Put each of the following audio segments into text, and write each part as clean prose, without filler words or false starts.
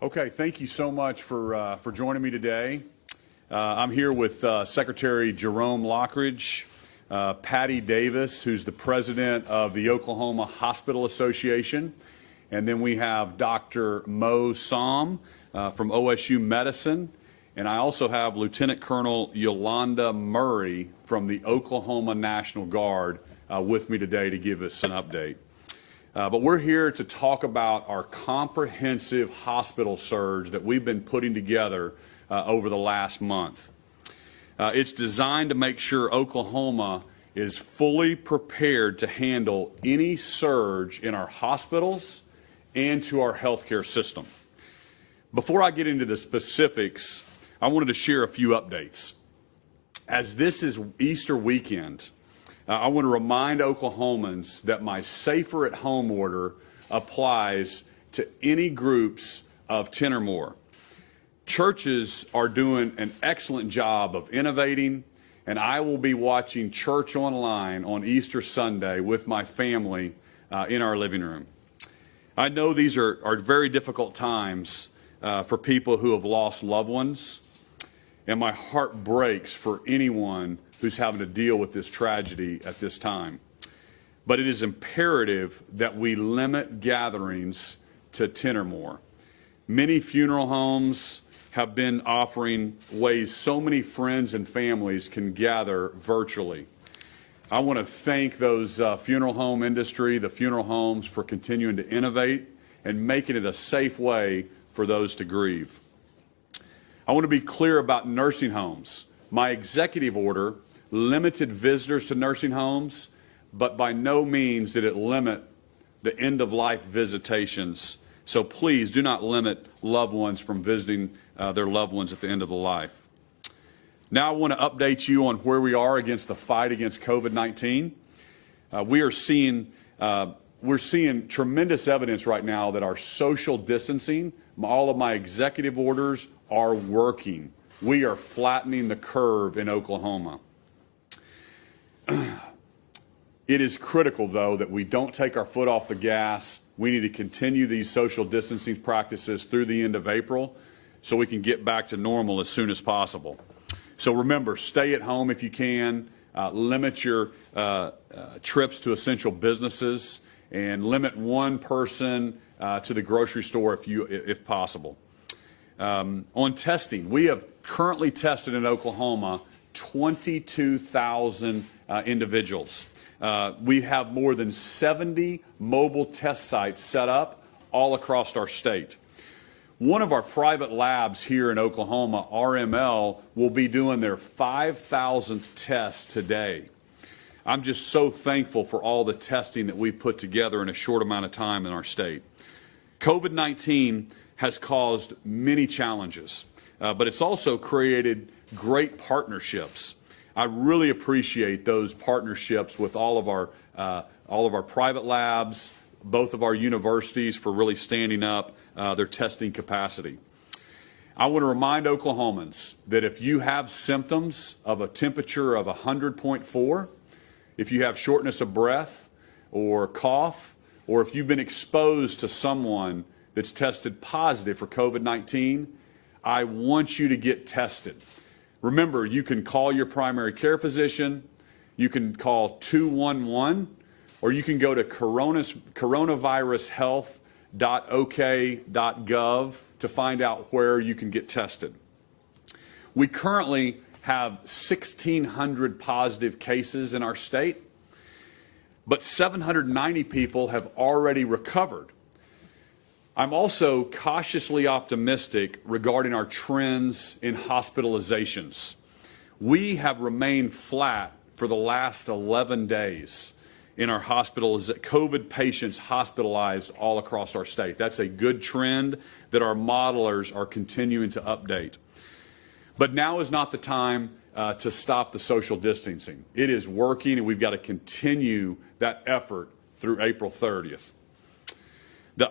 Okay, thank you so much for joining me today. I'm here with Secretary Jerome Lockridge, Patty Davis, who's the president of the Oklahoma Hospital Association, and then we have Dr. Mo Som from OSU Medicine, and I also have Lieutenant Colonel Yolanda Murray from the Oklahoma National Guard with me today to give us an update. But we're here to talk about our comprehensive hospital surge that we've been putting together over the last month. It's designed to make sure Oklahoma is fully prepared to handle any surge in our hospitals and to our healthcare system. Before I get into the specifics, I wanted to share a few updates. As this is Easter weekend, I want to remind Oklahomans that my Safer at Home order applies to any groups of 10 or more. Churches are doing an excellent job of innovating, and I will be watching church online on Easter Sunday with my family in our living room. I know these are very difficult times for people who have lost loved ones, and my heart breaks for anyone who's having to deal with this tragedy at this time. But it is imperative that we limit gatherings to 10 or more. Many funeral homes have been offering ways so many friends and families can gather virtually. I want to thank those funeral home industry, the funeral homes, for continuing to innovate and making it a safe way for those to grieve. I want to be clear about nursing homes. My executive order limited visitors to nursing homes, but by no means did it limit the end-of-life visitations. So please do not limit loved ones from visiting their loved ones at the end of the life. Now I want to update you on where we are against the fight against COVID-19. We're seeing tremendous evidence right now that our social distancing, all of my executive orders are working. We are flattening the curve in Oklahoma. It is critical, though, that we don't take our foot off the gas. We need to continue these social distancing practices through the end of April so we can get back to normal as soon as possible. So remember, stay at home if you can, limit your trips to essential businesses, and limit one person to the grocery store if possible. On testing, we have currently tested in Oklahoma 22,000 individuals. We have more than 70 mobile test sites set up all across our state. One of our private labs here in Oklahoma, RML, will be doing their 5,000th test today. I'm just so thankful for all the testing that we've put together in a short amount of time in our state. COVID-19 has caused many challenges, but it's also created great partnerships. I really appreciate those partnerships with all of our private labs, both of our universities for really standing up their testing capacity. I want to remind Oklahomans that if you have symptoms of a temperature of 100.4, if you have shortness of breath or cough, or if you've been exposed to someone that's tested positive for COVID-19, I want you to get tested. Remember, you can call your primary care physician, you can call 211, or you can go to coronavirushealth.ok.gov to find out where you can get tested. We currently have 1,600 positive cases in our state, but 790 people have already recovered. I'm also cautiously optimistic regarding our trends in hospitalizations. We have remained flat for the last 11 days in our hospitals, COVID patients hospitalized all across our state. That's a good trend that our modelers are continuing to update. But now is not the time to stop the social distancing. It is working, and we've got to continue that effort through April 30th. The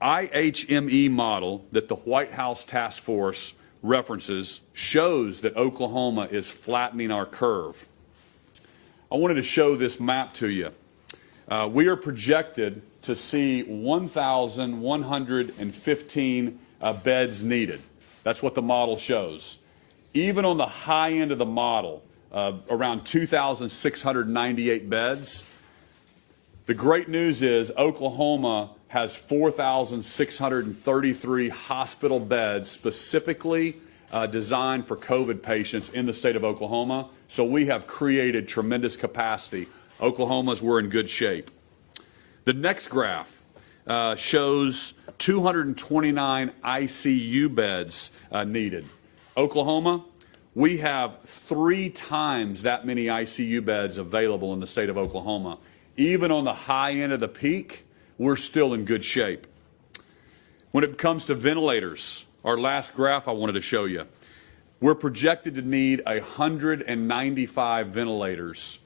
IHME model that the White House Task Force references shows that Oklahoma is flattening our curve. I wanted to show this map to you. We are projected to see 1,115 beds needed. That's what the model shows. Even on the high end of the model, around 2,698 beds, the great news is Oklahoma has 4,633 hospital beds specifically designed for COVID patients in the state of Oklahoma. So we have created tremendous capacity. We're in good shape. The next graph shows 229 ICU beds needed. Oklahoma, we have 3 times that many ICU beds available in the state of Oklahoma. Even on the high end of the peak, we're still in good shape. When it comes to ventilators, our last graph I wanted to show you, we're projected to need 195 ventilators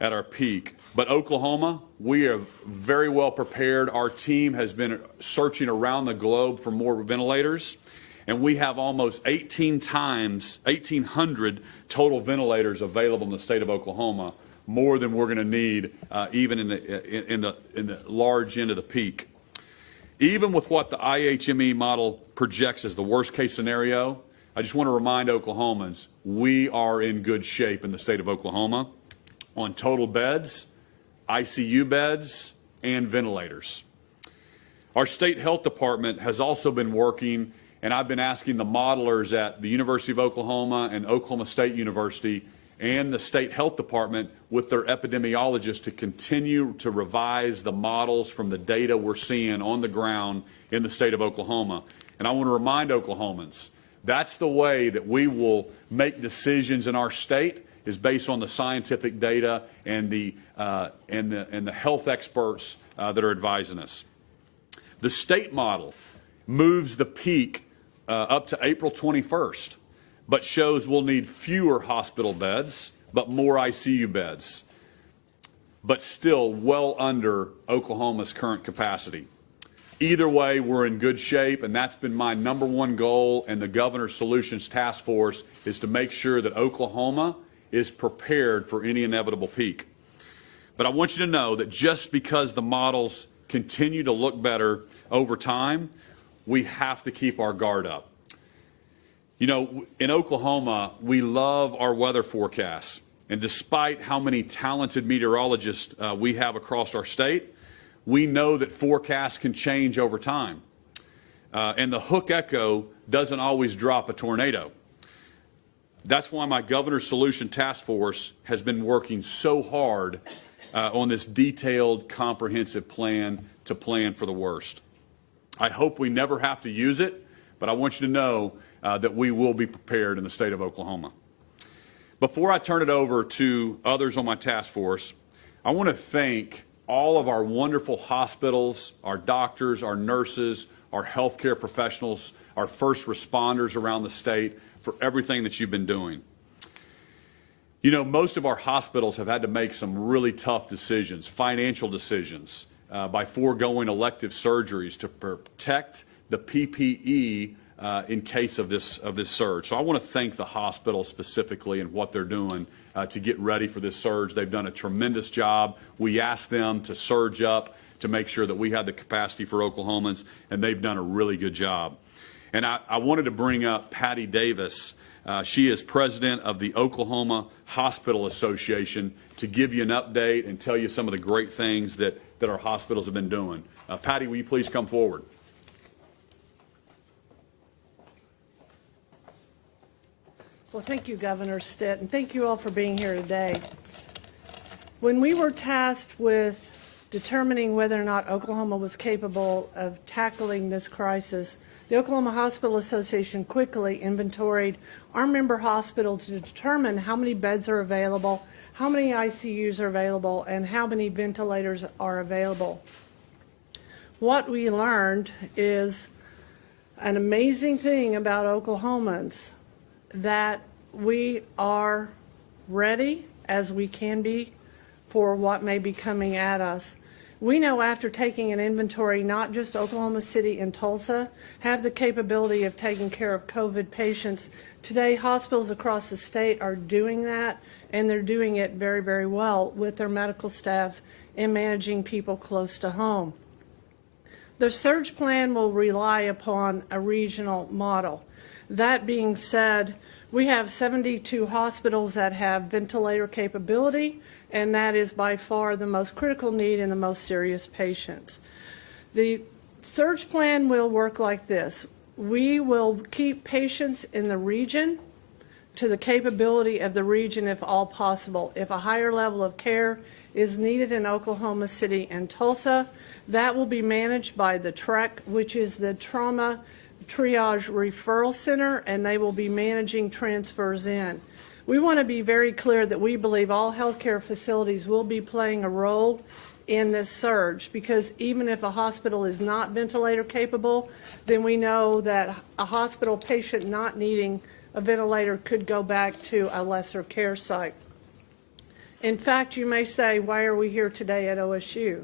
at our peak. But Oklahoma, we are very well prepared. Our team has been searching around the globe for more ventilators, and we have almost 1,800 total ventilators available in the state of Oklahoma, more than we're going to need even in the large end of the peak. Even with what the IHME model projects as the worst case scenario, I just want to remind Oklahomans, we are in good shape in the state of Oklahoma on total beds, ICU beds, and ventilators. Our state health department has also been working, and I've been asking the modelers at the University of Oklahoma and Oklahoma State University and the state health department with their epidemiologists to continue to revise the models from the data we're seeing on the ground in the state of Oklahoma. And I want to remind Oklahomans, that's the way that we will make decisions in our state, is based on the scientific data and the health experts that are advising us. The state model moves the peak up to April 21st, but shows we'll need fewer hospital beds, but more ICU beds, but still well under Oklahoma's current capacity. Either way, we're in good shape, and that's been my #1 goal, and the Governor's Solutions Task Force is to make sure that Oklahoma is prepared for any inevitable peak. But I want you to know that just because the models continue to look better over time, we have to keep our guard up. You know, in Oklahoma, we love our weather forecasts, and despite how many talented meteorologists we have across our state, we know that forecasts can change over time. And the hook echo doesn't always drop a tornado. That's why my Governor's Solution Task Force has been working so hard on this detailed, comprehensive plan to plan for the worst. I hope we never have to use it, but I want you to know that we will be prepared in the state of Oklahoma. Before I turn it over to others on my task force, I want to thank all of our wonderful hospitals, our doctors, our nurses, our healthcare professionals, our first responders around the state for everything that you've been doing. You know, most of our hospitals have had to make some really tough decisions, financial decisions, by foregoing elective surgeries to protect the PPE in case of this surge. So I want to thank the hospital specifically and what they're doing to get ready for this surge. They've done a tremendous job. We asked them to surge up to make sure that we had the capacity for Oklahomans, and they've done a really good job. And I wanted to bring up Patty Davis. She is president of the Oklahoma Hospital Association, to give you an update and tell you some of the great things that our hospitals have been doing. Patty, will you please come forward? Well, thank you, Governor Stitt, and thank you all for being here today. When we were tasked with determining whether or not Oklahoma was capable of tackling this crisis, the Oklahoma Hospital Association quickly inventoried our member hospitals to determine how many beds are available, how many ICUs are available, and how many ventilators are available. What we learned is an amazing thing about Oklahomans, that we are ready as we can be for what may be coming at us. We know after taking an inventory, not just Oklahoma City and Tulsa have the capability of taking care of COVID patients. Today, hospitals across the state are doing that, and they're doing it very, very well with their medical staffs and managing people close to home. The surge plan will rely upon a regional model. That being said, we have 72 hospitals that have ventilator capability, and that is by far the most critical need in the most serious patients. The surge plan will work like this. We will keep patients in the region to the capability of the region if all possible. If a higher level of care is needed in Oklahoma City and Tulsa, that will be managed by the TREC, which is the Trauma Triage Referral Center, and they will be managing transfers in. We want to be very clear that we believe all healthcare facilities will be playing a role in this surge, because even if a hospital is not ventilator capable, then we know that a hospital patient not needing a ventilator could go back to a lesser care site. In fact, you may say, why are we here today at OSU?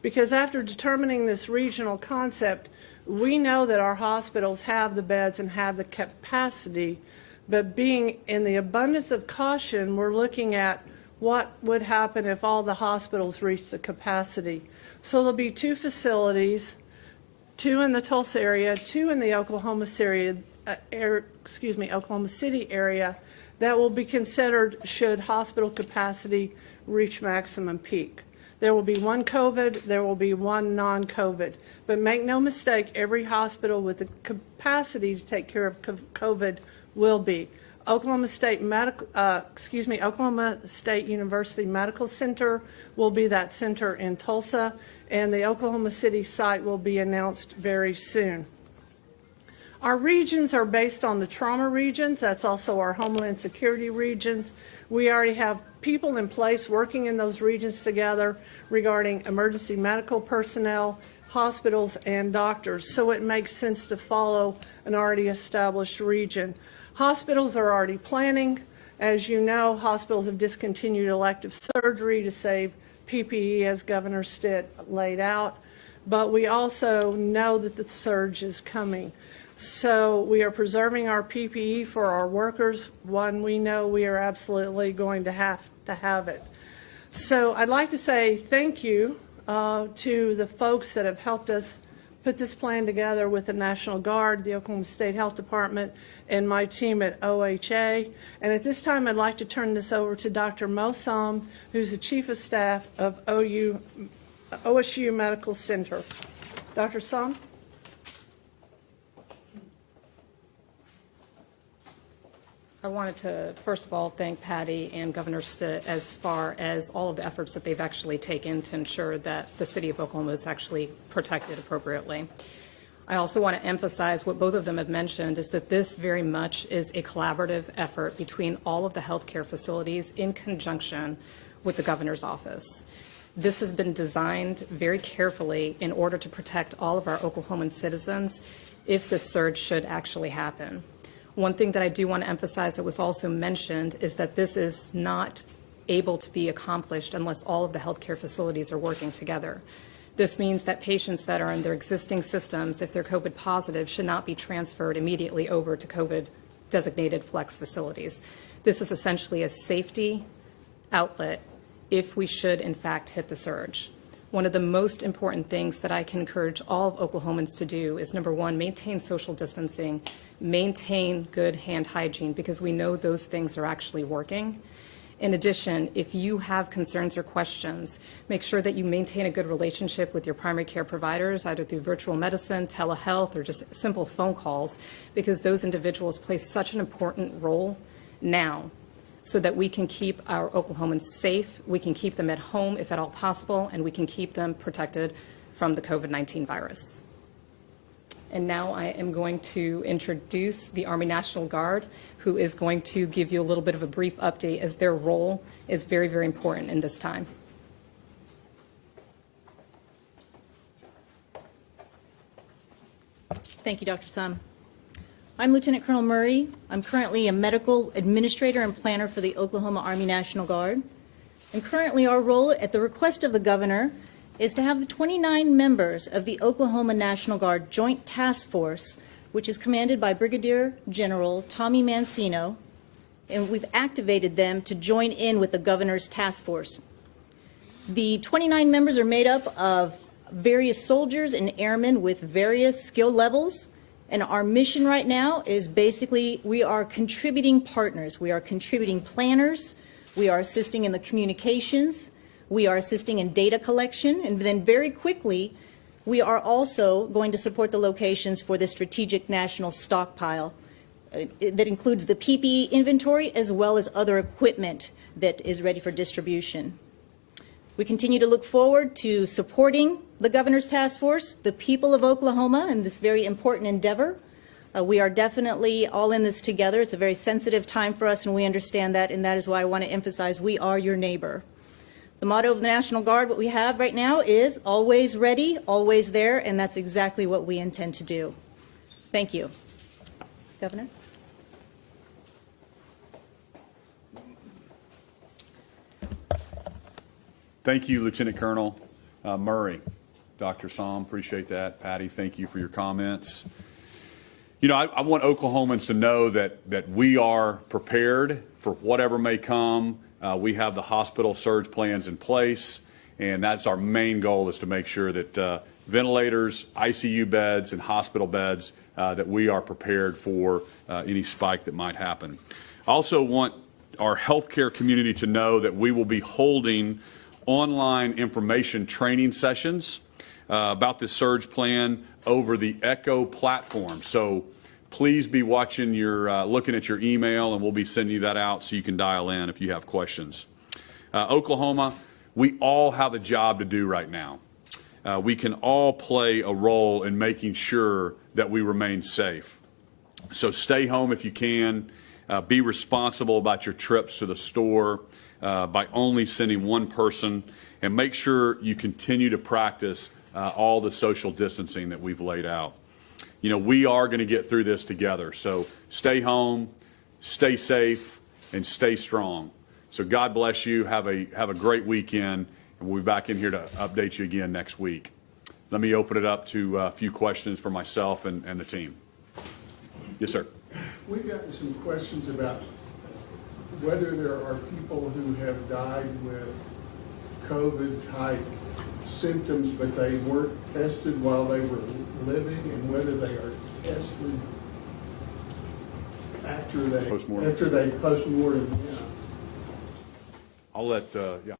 Because after determining this regional concept, we know that our hospitals have the beds and have the capacity, but being in the abundance of caution, we're looking at what would happen if all the hospitals reached the capacity. So there'll be 2 facilities, 2 in the Tulsa area, 2 in the Oklahoma City area, that will be considered should hospital capacity reach maximum peak. There will be 1 COVID, there will be 1 non-COVID. But make no mistake, every hospital with the capacity to take care of COVID will be. Oklahoma State University Medical Center will be that center in Tulsa, and the Oklahoma City site will be announced very soon. Our regions are based on the trauma regions. That's also our Homeland Security regions. We already have people in place working in those regions together regarding emergency medical personnel, hospitals, and doctors. So it makes sense to follow an already established region. Hospitals are already planning. As you know, hospitals have discontinued elective surgery to save PPE, as Governor Stitt laid out. But we also know that the surge is coming. So we are preserving our PPE for our workers when we know we are absolutely going to have it. So I'd like to say thank you to the folks that have helped us put this plan together with the National Guard, the Oklahoma State Health Department, and my team at OHA. And at this time, I'd like to turn this over to Dr. Mo Som, who's the Chief of Staff of OSU Medical Center. Dr. Som? I wanted to, first of all, thank Patty and Governor Stitt as far as all of the efforts that they've actually taken to ensure that the city of Oklahoma is actually protected appropriately. I also want to emphasize what both of them have mentioned is that this very much is a collaborative effort between all of the healthcare facilities in conjunction with the governor's office. This has been designed very carefully in order to protect all of our Oklahoman citizens if this surge should actually happen. One thing that I do want to emphasize that was also mentioned is that this is not able to be accomplished unless all of the healthcare facilities are working together. This means that patients that are in their existing systems, if they're COVID positive, should not be transferred immediately over to COVID designated flex facilities. This is essentially a safety outlet if we should in fact hit the surge. One of the most important things that I can encourage all of Oklahomans to do is, number one, maintain social distancing, maintain good hand hygiene, because we know those things are actually working. In addition, if you have concerns or questions, make sure that you maintain a good relationship with your primary care providers, either through virtual medicine, telehealth, or just simple phone calls, because those individuals play such an important role now so that we can keep our Oklahomans safe, we can keep them at home if at all possible, and we can keep them protected from the COVID-19 virus. And now I am going to introduce the Army National Guard, who is going to give you a little bit of a brief update, as their role is very, very important in this time. Thank you, Dr. Som. I'm Lieutenant Colonel Murray. I'm currently a medical administrator and planner for the Oklahoma Army National Guard. And currently our role, at the request of the governor, is to have the 29 members of the Oklahoma National Guard Joint Task Force, which is commanded by Brigadier General Tommy Mancino, and we've activated them to join in with the governor's task force. The 29 members are made up of various soldiers and airmen with various skill levels. And our mission right now is basically we are contributing partners. We are contributing planners. We are assisting in the communications. We are assisting in data collection. And then very quickly, we are also going to support the locations for the strategic national stockpile that includes the PPE inventory as well as other equipment that is ready for distribution. We continue to look forward to supporting the Governor's Task Force, the people of Oklahoma, in this very important endeavor. We are definitely all in this together. It's a very sensitive time for us, and we understand that, and that is why I want to emphasize we are your neighbor. The motto of the National Guard, what we have right now, is always ready, always there, and that's exactly what we intend to do. Thank you. Governor? Thank you, Lieutenant Colonel Murray. Dr. Somm, appreciate that. Patty, thank you for your comments. You know, I want Oklahomans to know that we are prepared for whatever may come. We have the hospital surge plans in place, and that's our main goal, is to make sure that ventilators, ICU beds, and hospital beds, that we are prepared for any spike that might happen. I also want our healthcare community to know that we will be holding online information training sessions about this surge plan over the Echo platform. So please be watching your, looking at your email, and we'll be sending you that out so you can dial in if you have questions. Oklahoma, we all have a job to do right now. We can all play a role in making sure that we remain safe. So stay home if you can. Be responsible about your trips to the store by only sending one person, and make sure you continue to practice all the social distancing that we've laid out. You know, we are going to get through this together. So stay home, stay safe, and stay strong. So God bless you. Have a great weekend, and we'll be back in here to update you again next week. Let me open it up to a few questions for myself and the team. Yes, sir. We've gotten some questions about whether there are people who have died with COVID-type symptoms, but they weren't tested while they were living, and whether they are tested after they post-mortem. Yeah. I'll let, yeah.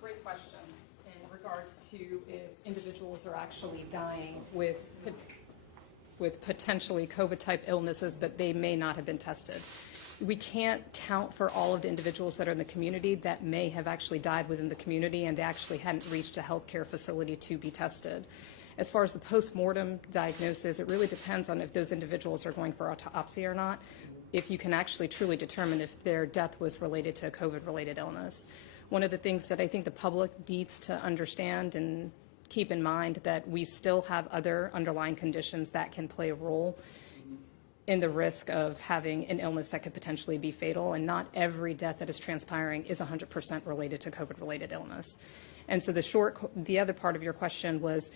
Great question in regards to if individuals are actually dying with potentially COVID-type illnesses, but they may not have been tested. We can't count for all of the individuals that are in the community that may have actually died within the community and they actually hadn't reached a healthcare facility to be tested. As far as the post-mortem diagnosis, it really depends on if those individuals are going for autopsy or not, if you can actually truly determine if their death was related to a COVID-related illness. One of the things that I think the public needs to understand and keep in mind that we still have other underlying conditions that can play a role in the risk of having an illness that could potentially be fatal, and not every death that is transpiring is 100% related to COVID-related illness. And so the other part of your question was,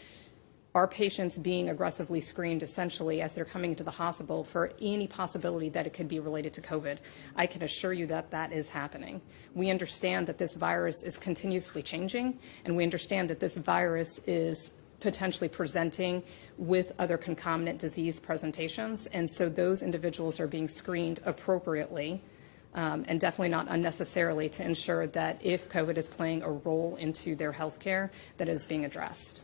are patients being aggressively screened essentially as they're coming into the hospital for any possibility that it could be related to COVID? I can assure you that that is happening. We understand that this virus is continuously changing, and we understand that this virus is potentially presenting with other concomitant disease presentations, and so those individuals are being screened appropriately and definitely not unnecessarily, to ensure that if COVID is playing a role into their health care, that it is being addressed.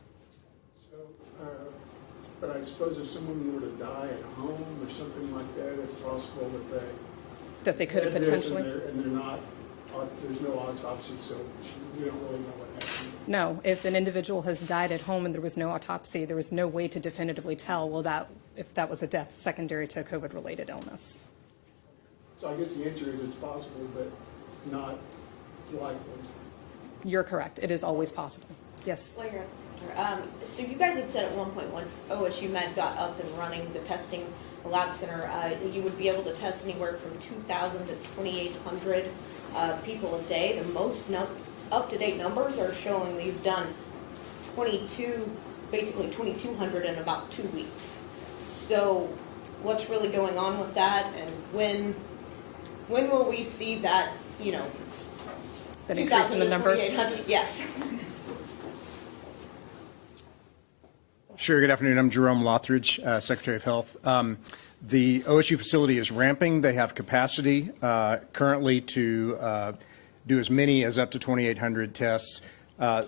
But I suppose if someone were to die at home or something like that, it's possible that they could have potentially. And they're not, there's no autopsy, so we don't really know what happened. No, if an individual has died at home and there was no autopsy, there was no way to definitively tell, well, if that was a death secondary to a COVID-related illness. So I guess the answer is it's possible, but not likely. You're correct. It is always possible. Yes. Well, you're so you guys had said at one point, once OSU Med got up and running the testing lab center, you would be able to test anywhere from 2,000 to 2,800 people a day. The most up-to-date numbers are showing that you've done basically 2,200 in about 2 weeks. So what's really going on with that, and when will we see that, That increase in the numbers? Yes. Sure. Good afternoon. I'm Jerome Lothridge, Secretary of Health. The OSU facility is ramping. They have capacity currently to do as many as up to 2,800 tests.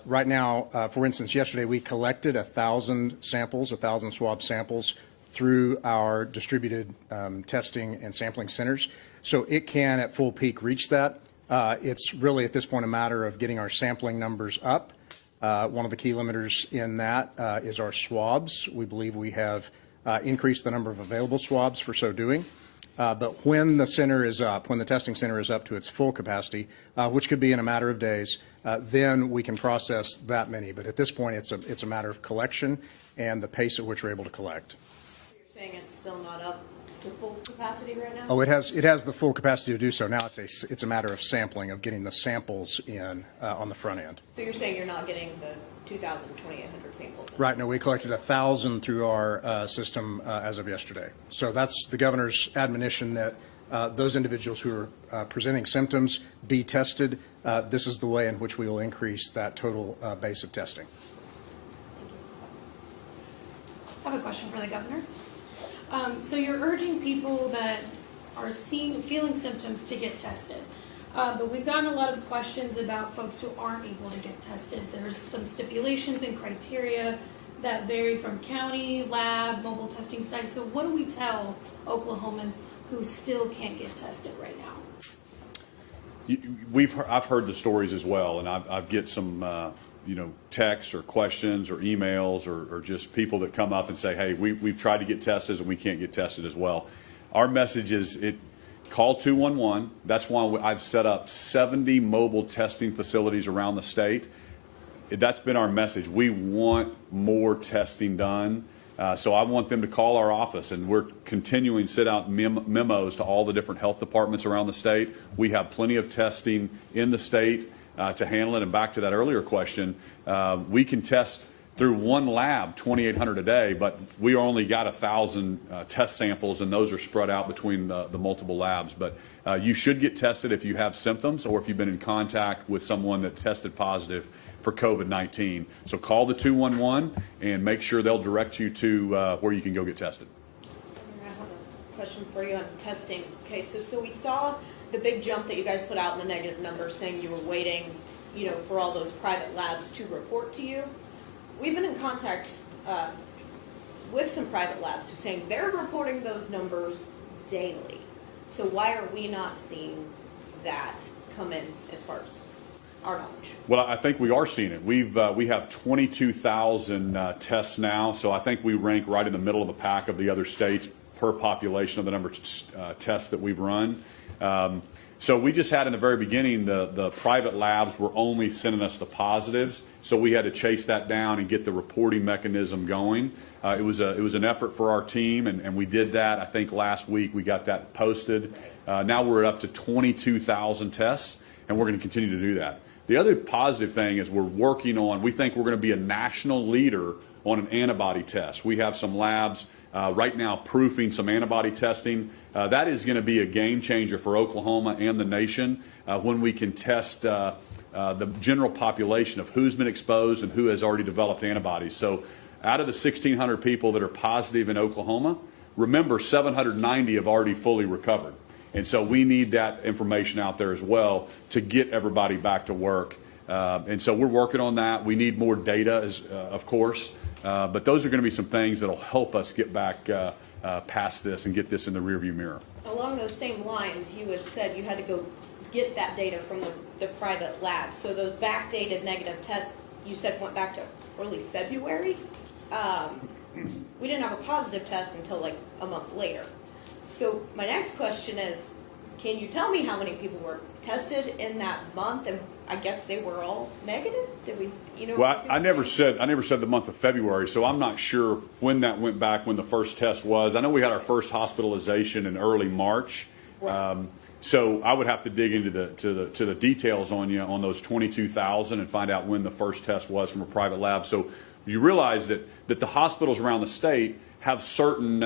Right now, for instance, yesterday we collected 1,000 samples, 1,000 swab samples through our distributed testing and sampling centers. So it can, at full peak, reach that. It's really, at this point, a matter of getting our sampling numbers up. One of the key limiters in that is our swabs. We believe we have increased the number of available swabs for so doing. But when the center is up, when the testing center is up to its full capacity, which could be in a matter of days, then we can process that many. But at this point, it's a matter of collection and the pace at which we're able to collect. You're saying it's still not up to full capacity right now? Oh, it has the full capacity to do so. Now it's a matter of sampling, of getting the samples in on the front end. So you're saying you're not getting the 2,000, 2,800 samples? Right. No, we collected 1,000 through our system as of yesterday. So that's the governor's admonition that those individuals who are presenting symptoms be tested. This is the way in which we will increase that total base of testing. I have a question for the governor. So you're urging people that are feeling symptoms to get tested. But we've gotten a lot of questions about folks who aren't able to get tested. There's some stipulations and criteria that vary from county, lab, mobile testing sites. So what do we tell Oklahomans who still can't get tested right now? I've heard the stories as well, and I've get some texts or questions or emails or just people that come up and say, hey, we've tried to get tested and we can't get tested as well. Our message is call 211. That's why I've set up 70 mobile testing facilities around the state. That's been our message. We want more testing done. So I want them to call our office, and we're continuing to send out memos to all the different health departments around the state. We have plenty of testing in the state to handle it. And back to that earlier question, we can test through one lab 2,800 a day, but we only got 1,000 test samples, and those are spread out between the multiple labs. But you should get tested if you have symptoms or if you've been in contact with someone that tested positive for COVID-19. So call the 211 and make sure they'll direct you to where you can go get tested. I have a question for you on testing. Okay, so we saw the big jump that you guys put out in the negative numbers, saying you were waiting, for all those private labs to report to you. We've been in contact with some private labs who are saying they're reporting those numbers daily. So why are we not seeing that come in as far as our knowledge? Well, I think we are seeing it. We have 22,000 tests now, so I think we rank right in the middle of the pack of the other states per population of the number of tests that we've run. So we just had in the very beginning, the private labs were only sending us the positives, so we had to chase that down and get the reporting mechanism going. It was an effort for our team, and we did that. I think last week we got that posted. Now we're up to 22,000 tests, and we're going to continue to do that. The other positive thing is we think we're going to be a national leader on an antibody test. We have some labs right now proofing some antibody testing. That is going to be a game changer for Oklahoma and the nation when we can test the general population of who's been exposed and who has already developed antibodies. So out of the 1,600 people that are positive in Oklahoma, remember 790 have already fully recovered. And so we need that information out there as well to get everybody back to work. And so we're working on that. We need more data, of course. But those are going to be some things that will help us get back past this and get this in the rearview mirror. Along those same lines, you had said you had to go get that data from the private labs. So those backdated negative tests, you said went back to early February. We didn't have a positive test until like a month later. So my next question is, can you tell me how many people were tested in that month? And I guess they were all negative. Did we, Well, I never said the month of February, so I'm not sure when that went back, when the first test was. I know we had our first hospitalization in early March. Right. So I would have to dig into the details on those 22,000 and find out when the first test was from a private lab. So you realize that the hospitals around the state have certain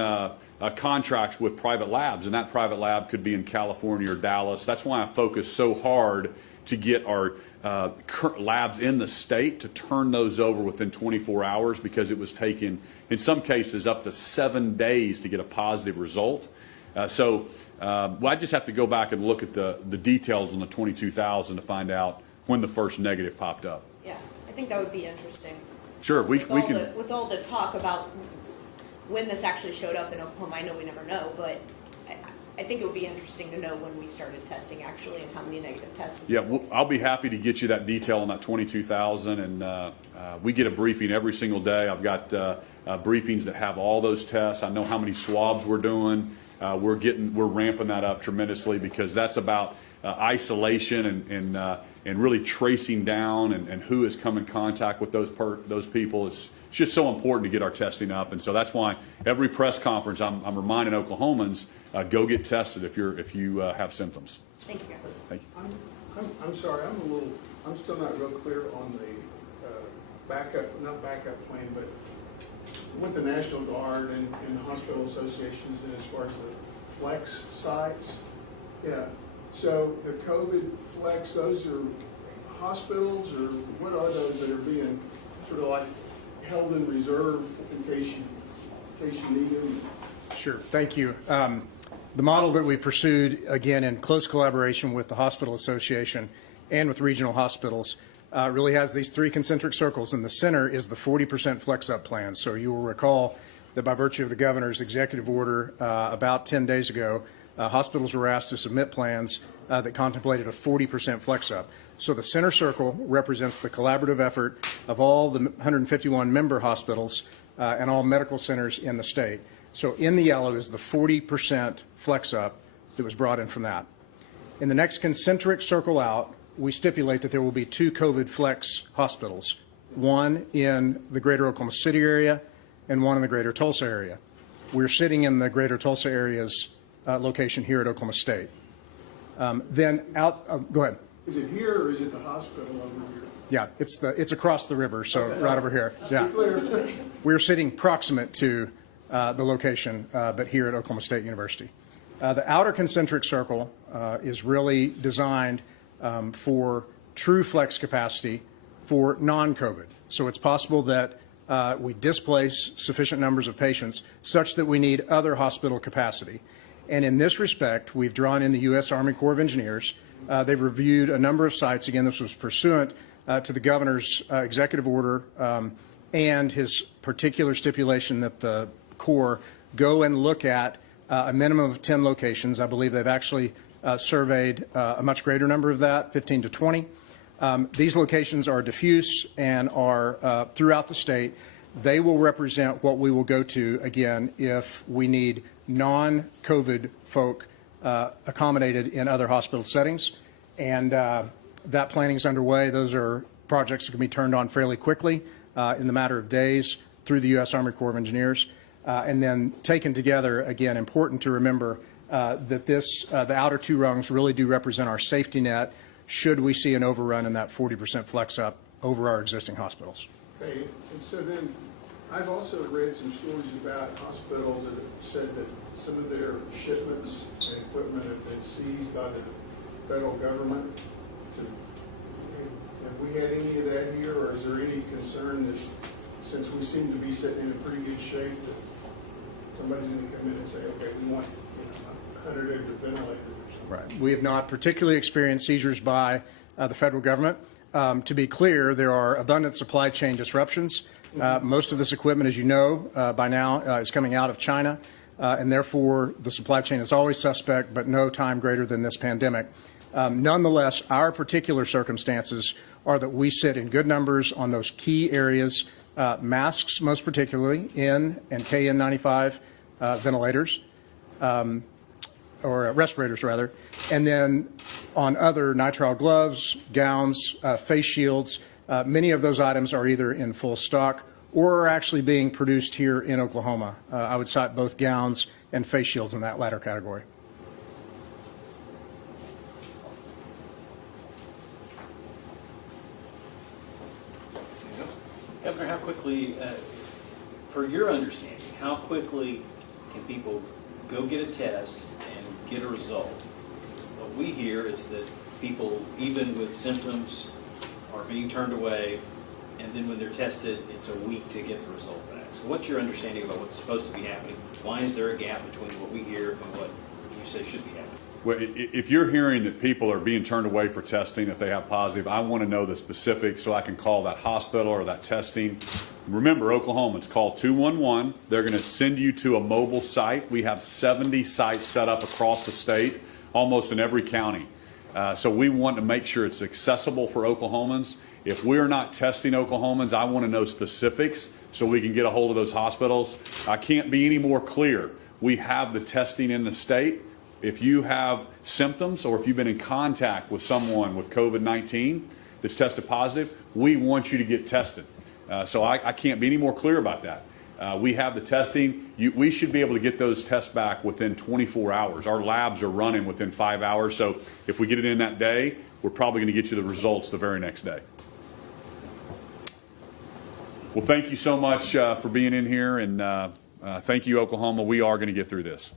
contracts with private labs, and that private lab could be in California or Dallas. That's why I focus so hard to get our labs in the state to turn those over within 24 hours because it was taking, in some cases, up to 7 days to get a positive result. Well, I just have to go back and look at the details on the 22,000 to find out when the first negative popped up. Yeah, I think that would be interesting. Sure, we can. With all the talk about when this actually showed up in Oklahoma, I know we never know, but I think it would be interesting to know when we started testing actually and how many negative tests. Yeah, I'll be happy to get you that detail on that 22,000, and we get a briefing every single day. I've got briefings that have all those tests. I know how many swabs we're doing. We're ramping that up tremendously because that's about isolation and really tracing down and who has come in contact with those people. It's just so important to get our testing up, and so that's why every press conference I'm reminding Oklahomans, go get tested if you have symptoms. Thank you. Thank you. I'm sorry, I'm still not real clear on the not backup plan, but with the National Guard and the hospital associations and as far as the flex sites. Yeah, so the COVID flex, those are hospitals, or what are those that are being sort of like held in reserve in case you need them? Sure, thank you. The model that we pursued, again, in close collaboration with the Hospital Association and with regional hospitals, really has these three concentric circles. In the center is the 40% flex-up plan. So you will recall that by virtue of the governor's executive order about 10 days ago, hospitals were asked to submit plans that contemplated a 40% flex-up. So the center circle represents the collaborative effort of all the 151 member hospitals and all medical centers in the state. So in the yellow is the 40% flex-up that was brought in from that. In the next concentric circle out, we stipulate that there will be 2 COVID flex hospitals, one in the greater Oklahoma City area and one in the greater Tulsa area. We're sitting in the greater Tulsa area's location here at Oklahoma State. Go ahead. Is it here or is it the hospital over here? Yeah, it's across the river, so Okay. right over here. Yeah, we're sitting proximate to the location, but here at Oklahoma State University. The outer concentric circle is really designed for true flex capacity for non-COVID. So it's possible that we displace sufficient numbers of patients such that we need other hospital capacity. And in this respect, we've drawn in the U.S. Army Corps of Engineers. They've reviewed a number of sites. Again, this was pursuant to the governor's executive order and his particular stipulation that the Corps go and look at a minimum of 10 locations. I believe they've actually surveyed a much greater number of that, 15 to 20. These locations are diffuse and are throughout the state. They will represent what we will go to, again, if we need non-COVID folk accommodated in other hospital settings. And that planning is underway. Those are projects that can be turned on fairly quickly in the matter of days through the U.S. Army Corps of Engineers. And then taken together, again, important to remember that the outer 2 rungs really do represent our safety net should we see an overrun in that 40% flex up over our existing hospitals. Okay, and so then I've also read some stories about hospitals that have said that some of their shipments and equipment have been seized by the federal government. Have we had any of that here, or is there any concern that since we seem to be sitting in a pretty good shape that somebody's going to come in and say, okay, we want 100 extra ventilators? Right. We have not particularly experienced seizures by the federal government. To be clear, there are abundant supply chain disruptions. Most of this equipment, as you know, by now is coming out of China, and therefore the supply chain is always suspect, but no time greater than this pandemic. Nonetheless, our particular circumstances are that we sit in good numbers on those key areas, masks most particularly, N and KN95 ventilators, or respirators rather, and then on other nitrile gloves, gowns, face shields. Many of those items are either in full stock or are actually being produced here in Oklahoma. I would cite both gowns and face shields in that latter category. Governor, how quickly, per your understanding, how quickly can people go get a test and get a result? What we hear is that people, even with symptoms are being turned away, and then when they're tested, it's a week to get the result back. So what's your understanding about what's supposed to be happening? Why is there a gap between what we hear and what you say should be happening? Well, if you're hearing that people are being turned away for testing if they have positive, I want to know the specifics so I can call that hospital or that testing. Remember, Oklahomans, call 211. They're going to send you to a mobile site. We have 70 sites set up across the state, almost in every county. So we want to make sure it's accessible for Oklahomans. If we're not testing Oklahomans, I want to know specifics so we can get a hold of those hospitals. I can't be any more clear. We have the testing in the state. If you have symptoms or if you've been in contact with someone with COVID-19 that's tested positive, we want you to get tested. So I can't be any more clear about that. We have the testing. We should be able to get those tests back within 24 hours. Our labs are running within 5 hours. So if we get it in that day, we're probably going to get you the results the very next day. Well, thank you so much for being in here, and thank you, Oklahoma. We are going to get through this.